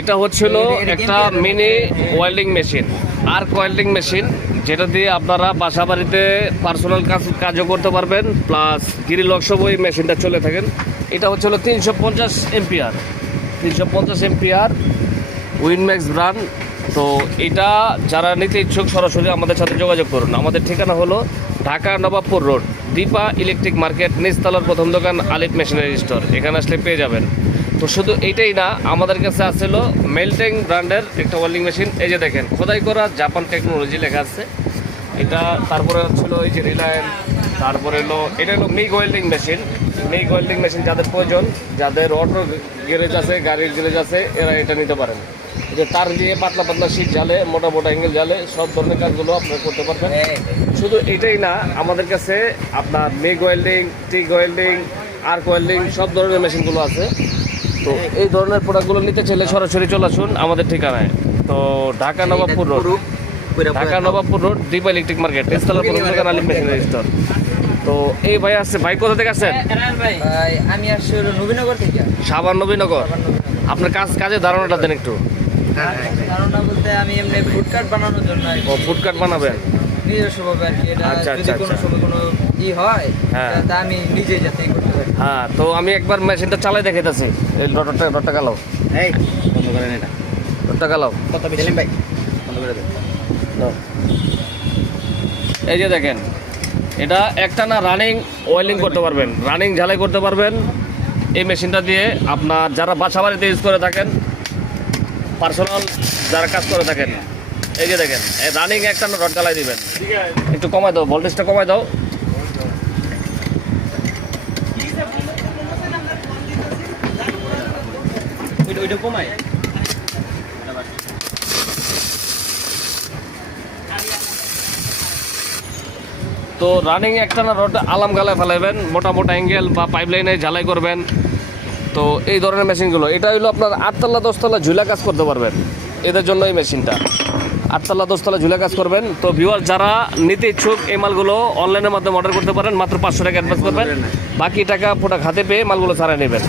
এটা হচ্ছিল একটা mini welding machine, arc welding machine, যেটা দিয়ে আপনারা বাসা বাড়িতে পার্সোনাল কাজও করতে পারবেন, প্লাস গ্রিল ওয়ার্কশপ ওই মেশিনটা চলে থাকেন। এটা হচ্ছিল 350 এম্পিয়ার, 350 এম্পিয়ার উইনম্যাক্স ব্র্যান্ড। তো এটা যারা নিতে ইচ্ছুক সরাসরি আমাদের সাথে যোগাযোগ করুন। আমাদের ঠিকানা হলো Dhaka Nawabpur road, Dipa electric market, নিচতলার প্রথম দোকান আলিফ মেশিনারি স্টোর। এখানে আসলে পেয়ে যাবেন। তো শুধু এইটাই না, আমাদের কাছে আসছিল মেল্টিং ব্র্যান্ডের একটা ওয়েল্ডিং মেশিন। এই যে দেখেন, খোদাই করা জাপান টেকনোলজি লেখা আছে এটা। তারপরে হচ্ছিল এই যে রিলায়েন্স, তারপরে এটা হলো MiG welding machine. MiG welding machine যাদের প্রয়োজন, যাদের অটো গ্যারেজ আছে, গাড়ির গ্যারেজ আছে, এরা এটা নিতে পারেন। যে তার দিয়ে পাতলা পাতলা শীট জালে, মোটা মোটা অ্যাঙ্গেল জালে, সব ধরনের কাজগুলো আপনারা করতে পারবেন। শুধু এটাই না, আমাদের কাছে আপনার MIG welding, TIG welding, arc welding সব ধরনের মেশিনগুলো আছে। তো এই ধরনের প্রোডাক্টগুলো নিতে চাইলে সরাসরি চলে আসুন আমাদের ঠিকানায়। তো Dhaka Nawabpur road, Dhaka Nawabpur road, Dipa electric market, নিচতলার প্রথম দোকান আলিফ মেশিনারি স্টোর। তো এই ভাই আসছে। ভাই কোথা থেকে আসছেন? আমি আসছি নবীনগর থেকে। সাভার নবীনগর। আপনার কাজের ধারণাটা দেন একটু। ধারণা বলতে আমি এমনি ফুডকার্ট বানানোর জন্য। ও, ফুডকার্ট বানাবেন নিজস্বভাবে আর কি। এটা আচ্ছা, যদি আচ্ছা, কোনো সময় কোনো হয়, হ্যাঁ, তা আমি নিজেই যাতে করতে পারি। হ্যাঁ। তো আমি একবার মেশিনটা চালাই দেখাইতেছি। এই রডটা গালাও, এই বন্ধ করেন এটা, রডটা গালাও। কত বেশি ভাই বন্ধ করে দেন। এই যে দেখেন, এটা একটা না রানিং ওয়েল্ডিং করতে পারবেন, রানিং ঝালাই করতে পারবেন এই মেশিনটা দিয়ে। আপনার যারা বাসা বাড়িতে ইউজ করে থাকেন, পার্সোনাল যারা কাজ করে থাকেন, এই যে দেখেন রানিং একটা না রড জ্বালাই দিবেন। একটু কমায় দাও, ভোল্টেজটা কমায় দাও। ওইটা কমায়। তো রানিং একটা না রড আলাম গালায় ফেলাইবেন, মোটা মোটা অ্যাঙ্গেল বা পাইপ লাইনে ঝালাই করবেন। তো এই ধরনের মেশিনগুলো, এটা হলো আপনার 8তলা 10তলা ঝুলা কাজ করতে পারবেন। এদের জন্য এই মেশিনটা 8তলা 10তলা ঝুলা কাজ করবেন। তো ভিউয়ার যারা নিতে ইচ্ছুক এই মালগুলো অনলাইনের মাধ্যমে অর্ডার করতে পারেন। মাত্র 500 টাকা অ্যাডভান্স করবেন, বাকি টাকা প্রোডাক্ট হাতে পেয়ে মালগুলো ছাড়াই নেবেন।